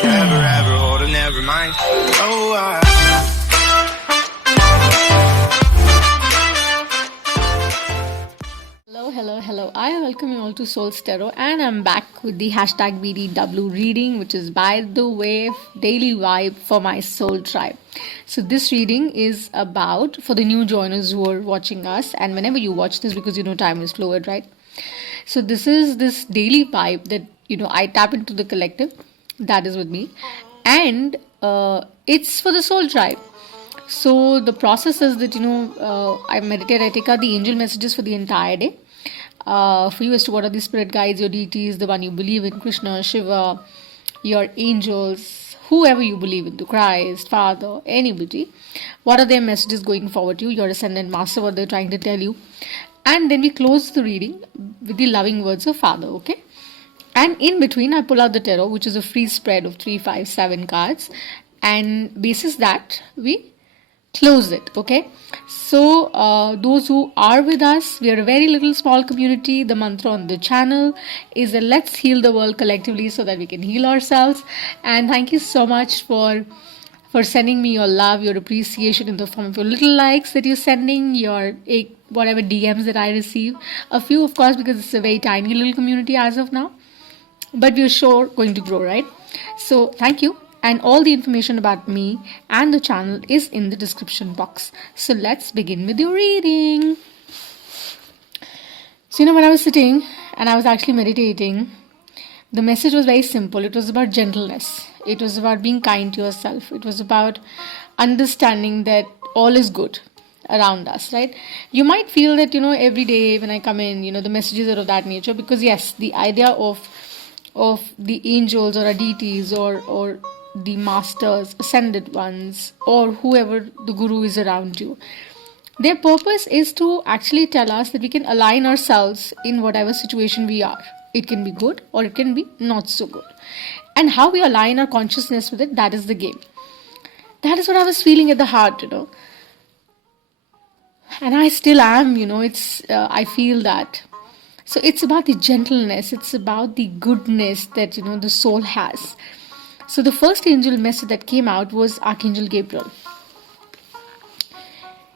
forever, ever hold a never mind. Oh, Hello. I welcome you all to Soul's Tarot, and I'm back with the hashtag BDW reading, which is by the way, daily vibe for my soul tribe. So, this reading is about for the new joiners who are watching us, and whenever you watch this, because you know time is fluid, right? So, this is this daily vibe that I tap into the collective that is with me, and it's for the soul tribe. So the process is that I meditate, I take out the angel messages for the entire day for you as to what are the spirit guides, your deities, the one you believe in, Krishna, Shiva, your angels, whoever you believe in, to Christ, Father, anybody. What are their messages going forward to you, your ascendant master, what they're trying to tell you. And then we close the reading with the loving words of Father, okay? And in between, I pull out the tarot, which is a free spread of 3, 5, 7 cards. And basis that, we close it, okay? So those who are with us, we are a very little small community. The mantra on the channel is that let's heal the world collectively so that we can heal ourselves. And thank you so much for sending me your love, your appreciation in the form of your little likes that you're sending, your whatever DMs that I receive. A few, of course, because it's a very tiny little community as of now, but we're sure going to grow, right? So thank you. And all the information about me and the channel is in the description box. So let's begin with your reading. So when I was sitting and I was actually meditating, the message was very simple. It was about gentleness. It was about being kind to yourself. It was about understanding that all is good around us, right? You might feel that, every day when I come in, the messages are of that nature, because yes, the idea of the angels or deities or the masters, ascended ones, or whoever the guru is around you, their purpose is to actually tell us that we can align ourselves in whatever situation we are. It can be good or it can be not so good. And how we align our consciousness with it, that is the game. That is what I was feeling at the heart, And I still am, I feel that. So it's about the gentleness, it's about the goodness that, the soul has. So the first angel message that came out was Archangel Gabriel.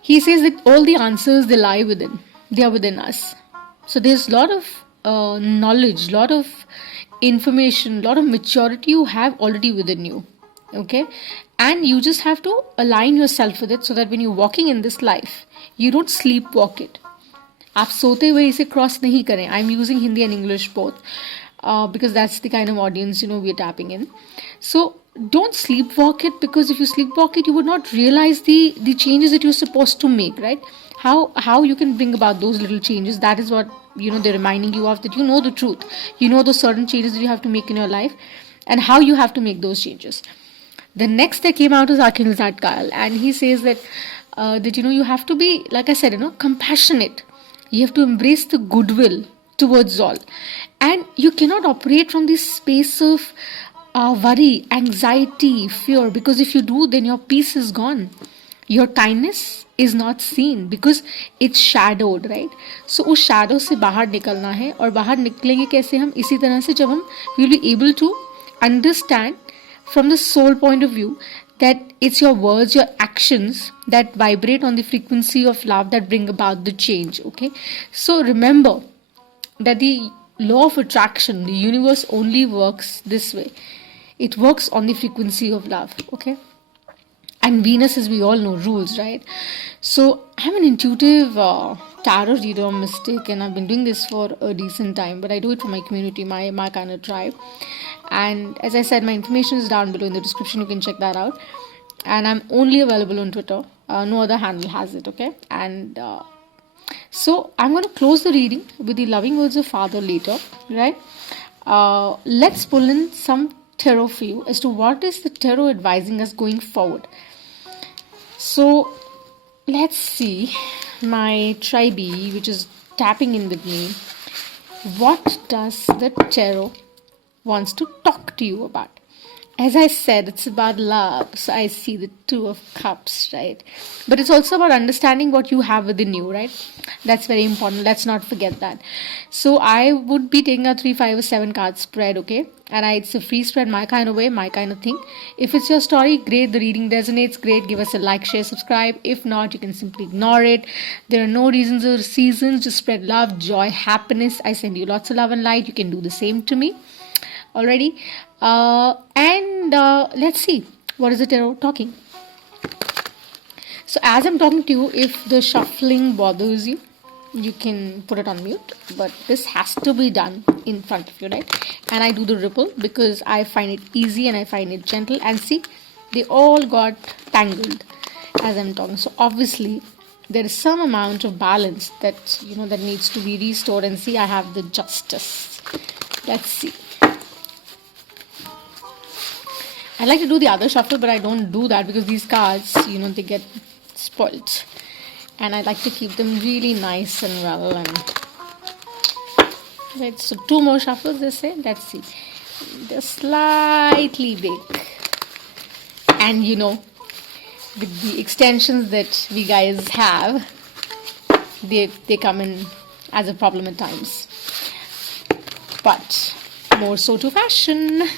He says that all the answers, they lie within. They are within us. So there's a lot of knowledge, a lot of information, a lot of maturity you have already within you. Okay? And you just have to align yourself with it so that when you're walking in this life, you don't sleepwalk it. आप सोते हुए इसे cross नहीं करें. I'm using Hindi and English both because that's the kind of audience we're tapping in. So don't sleepwalk it, because if you sleepwalk it, you would not realize the changes that you're supposed to make, right? How you can bring about those little changes. That is what they're reminding you of, that you know the truth. You know the certain changes that you have to make in your life and how you have to make those changes. The next that came out is Archangel Zadkiel, and he says that you have to be, like I said, compassionate. You have to embrace the goodwill towards all. And you cannot operate from this space of worry, anxiety, fear, because if you do, then your peace is gone. Your kindness is not seen because it's shadowed, right? So उस shadow से बाहर निकलना है, और बाहर निकलेंगे कैसे हम? इसी तरह से जब हम will be able to understand from the soul point of view that it's your words, your actions that vibrate on the frequency of love that bring about the change, okay? So remember that the law of attraction, the universe only works this way. It works on the frequency of love, okay? And Venus, as we all know, rules, right? So I'm an intuitive tarot reader, mystic, and I've been doing this for a decent time, but I do it for my community, my kind of tribe. And as I said, my information is down below in the description. You can check that out. And I'm only available on Twitter. No other handle has it, okay? And so I'm going to close the reading with the loving words of Father later, right? Let's pull in some tarot for you as to what is the tarot advising us going forward. So let's see my tribe, which is tapping in with me. What does the tarot wants to talk to you about? as I said, it's about love. So I see the Two of Cups, right? But it's also about understanding what you have within you, right? That's very important. Let's not forget that. So I would be taking a 3, 5, or 7 card spread, okay? And it's a free spread, my kind of way, my kind of thing. If it's your story, great. The reading resonates, great. Give us a like, share, subscribe. If not, you can simply ignore it. There are no reasons or seasons. Just spread love, joy, happiness. I send you lots of love and light. You can do the same to me already. And let's see, what is the tarot talking? So as I'm talking to you, if the shuffling bothers you, you can put it on mute, but this has to be done in front of you, right? And I do the ripple because I find it easy and I find it gentle. And see, they all got tangled as I'm talking. So obviously there is some amount of balance that, you know, that needs to be restored. And see, I have the Justice. Let's see. I like to do the other shuffle, but I don't do that because these cards, you know, they get spoilt. And I like to keep them really nice and well. And right, so 2 more shuffles, they say. Let's see. They're slightly big. And you know, with the extensions that we guys have, they come in as a problem at times. But more so to fashion.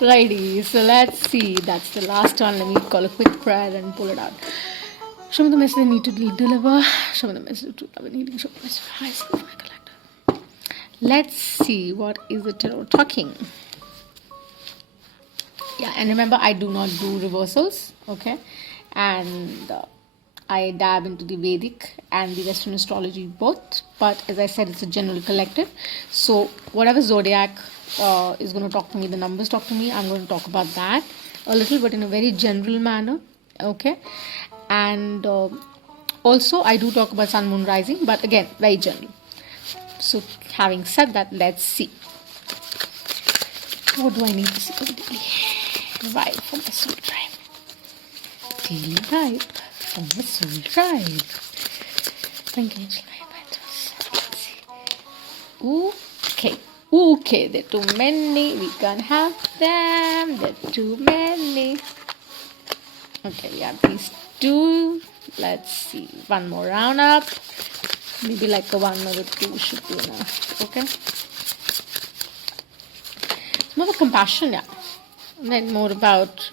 Righty, so let's see. That's the last one. Let me call a quick prayer and pull it out. Show me the message I need to deliver. Show me the message to love and healing. Show me the message for high self, my collective. Let's see, what is the tarot talking? Yeah, and remember, I do not do reversals, okay? And I dab into the Vedic and the Western astrology both. But as I said, it's a general collective. So whatever zodiac is going to talk to me, the numbers talk to me, I'm going to talk about that a little, but in a very general manner, okay? And also I do talk about sun, moon, rising, but again, very general. So having said that, let's see. What do I need to see for the daily vibe for my soul tribe? Daily vibe for my soul tribe. Thank you, Angel. Let's see. Okay. Okay, they're too many. We can't have them. They're too many. Okay, we have these 2. Let's see. 1 more round up. Maybe like a 1 or a 2 should be enough. Okay. It's more of a compassion, yeah. And then more about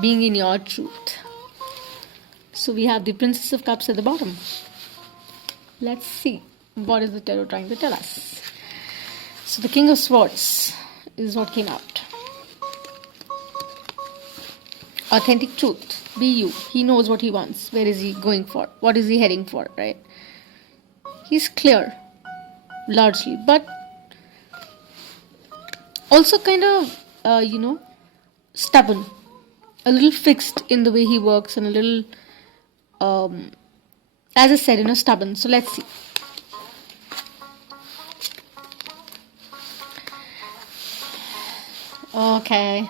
being in your truth. So we have the Princess of Cups at the bottom. Let's see. What is the tarot trying to tell us? So the King of Swords is what came out. Authentic truth. Be you. He knows what he wants. Where is he going for? What is he heading for, right? He's clear, largely, but also kind of, you know, stubborn. A little fixed in the way he works and a little, as I said, you know, stubborn. So let's see. Okay,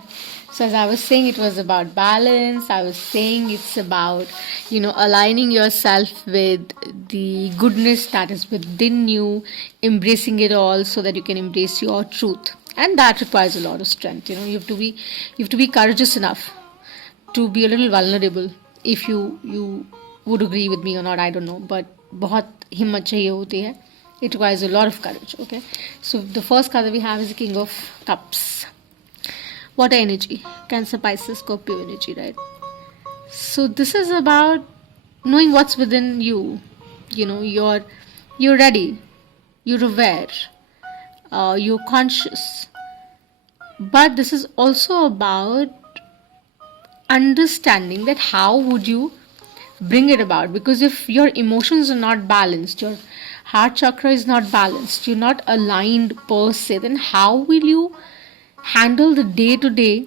so as I was saying, it was about balance. I was saying it's about, you know, aligning yourself with the goodness that is within you, embracing it all so that you can embrace your truth. And that requires a lot of strength. You know, you have to be courageous enough to be a little vulnerable. If you would agree with me or not, I don't know, but बहुत हिम्मत चाहिए होती है. It requires a lot of courage. Okay, so the first card that we have is the King of Cups. Water energy, Cancer, Pisces, Scorpio energy, right? So this is about knowing what's within you. You know, you're ready, you're aware, you're conscious. But this is also about understanding that how would you bring it about, because if your emotions are not balanced, your heart chakra is not balanced, you're not aligned per se, then how will you handle the day-to-day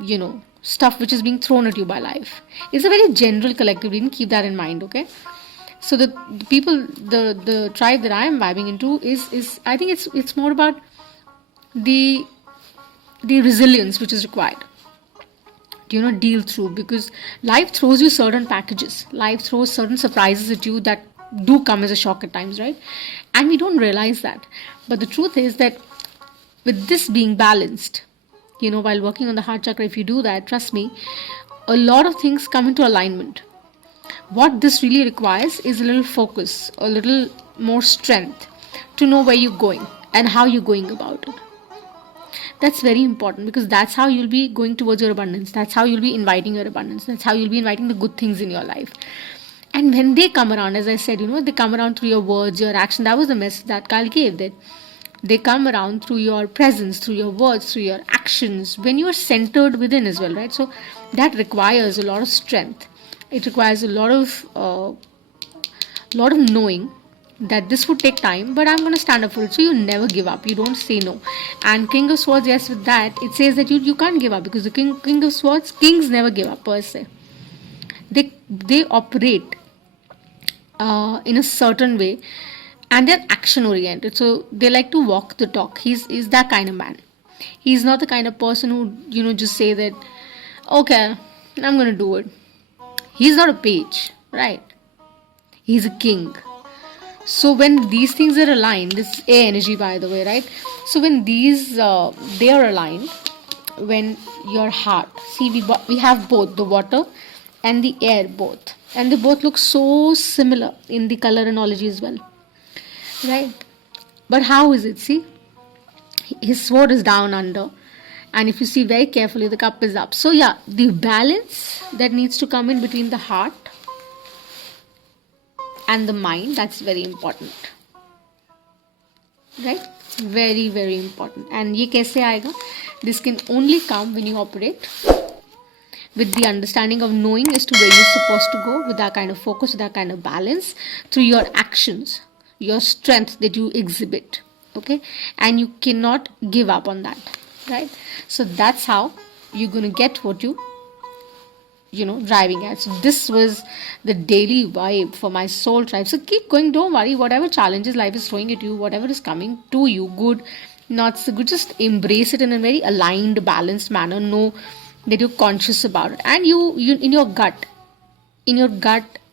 you know, stuff which is being thrown at you by life? It's a very general collective reading, keep that in mind, okay? So the people, the tribe that I am vibing into is I think it's more about the resilience which is required to, you know, deal through, because life throws you certain packages, life throws certain surprises at you that do come as a shock at times, right? And we don't realize that. But the truth is that with this being balanced, while working on the heart chakra, if you do that, trust me, a lot of things come into alignment. What this really requires is a little focus, a little more strength to know where you're going and how you're going about it. That's very important, because that's how you'll be going towards your abundance. That's how you'll be inviting your abundance. That's how you'll be inviting the good things in your life. And when they come around, as I said, they come around through your words, your action. That was the message that Kal gave, that they come around through your presence, through your words, through your actions, when you are centered within as well, right? So that requires a lot of strength. It requires a lot of knowing that this would take time, but I'm going to stand up for it. So you never give up. You don't say no. And King of Swords, yes, with that, it says that you can't give up, because the King of Swords, kings never give up per se. They operate in a certain way, and they're action oriented. So they like to walk the talk. He's that kind of man. He's not the kind of person who just say that, okay, I'm going to do it. He's not a page, right? He's a king. So when these things are aligned, this air energy, by the way, right? So when these they are aligned, when your heart, see, we have both the water and the air, both, and they both look so similar in the color analogy as well, right? But how is it? See, his sword is down under, and if you see very carefully, the cup is up. So yeah, the balance that needs to come in between the heart and the mind, that's very important, right? Very, very important. And ye kaise aayega? This can only come when you operate with the understanding of knowing as to where you're supposed to go, with that kind of focus, with that kind of balance, through your actions, your strength that you exhibit, okay? And you cannot give up on that, right? So that's how you're going to get what you driving at. So this was the daily vibe for my soul tribe. So keep going, don't worry, whatever challenges life is throwing at you, whatever is coming to you, good, not so good, just embrace it in a very aligned, balanced manner. Know that you're conscious about it, and you in your gut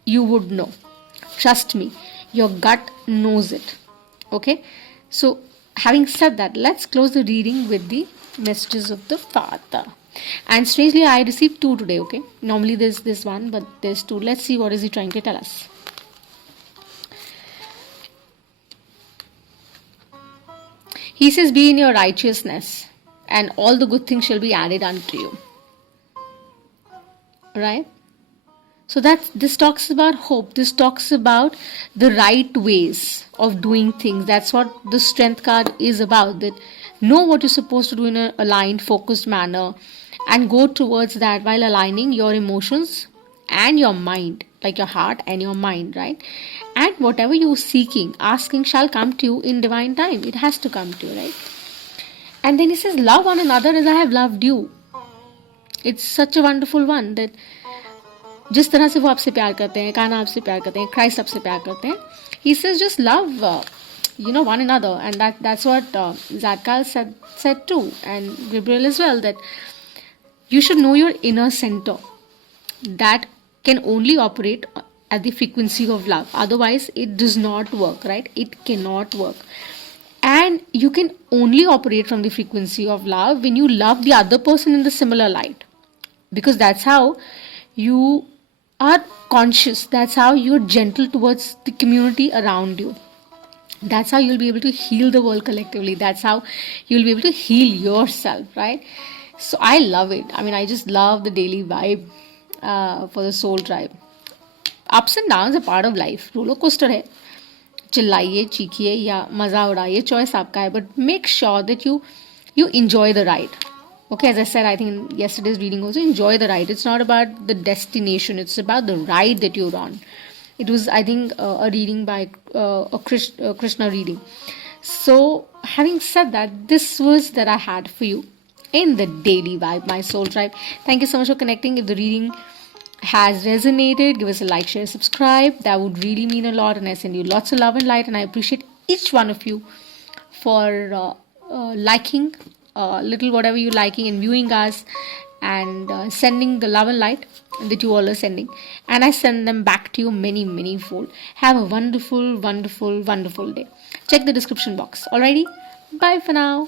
you would know. Trust me, your gut knows it, okay? So having said that, let's close the reading with the messages of the Father. And strangely, I received 2 today, okay? Normally there's this one, but there's 2. Let's see what is he trying to tell us. He says, be in your righteousness, and all the good things shall be added unto you. Right? So this talks about hope. This talks about the right ways of doing things. That's what the strength card is about. That know what you're supposed to do in an aligned, focused manner, and go towards that while aligning your emotions and your mind, like your heart and your mind, right? And whatever you're seeking, asking, shall come to you in divine time. It has to come to you, right? And then he says, love one another as I have loved you. It's such a wonderful one, that जिस तरह से वो आपसे प्यार करते हैं, कान्हा आपसे प्यार करते हैं, Christ आपसे प्यार करते हैं. He says just love one another, and that's what Zadkal said too, and Gabriel as well, that you should know your inner center that can only operate at the frequency of love. Otherwise it does not work, right? It cannot work. And you can only operate from the frequency of love when you love the other person in the similar light, because that's how you are conscious, that's how you're gentle towards the community around you. That's how you'll be able to heal the world collectively. That's how you'll be able to heal yourself, right? So I love it. I mean, I just love the daily vibe for the soul tribe. Ups and downs are part of life. Roller coaster है. चिल्लाइए, चीखिए या मजा उड़ाइए, choice आपका है. But make sure that you enjoy the ride. Okay, as I said, I think in yesterday's reading also, enjoy the ride. It's not about the destination. It's about the ride that you're on. It was, I think, a reading by a Krishna reading. So, having said that, this was that I had for you in the daily vibe, my soul tribe. Thank you so much for connecting. If the reading has resonated, give us a like, share, subscribe. That would really mean a lot, and I send you lots of love and light, and I appreciate each one of you for liking little whatever you're liking and viewing us, and sending the love and light that you all are sending, and I send them back to you many fold. Have a wonderful day. Check the description box. Alrighty, bye for now.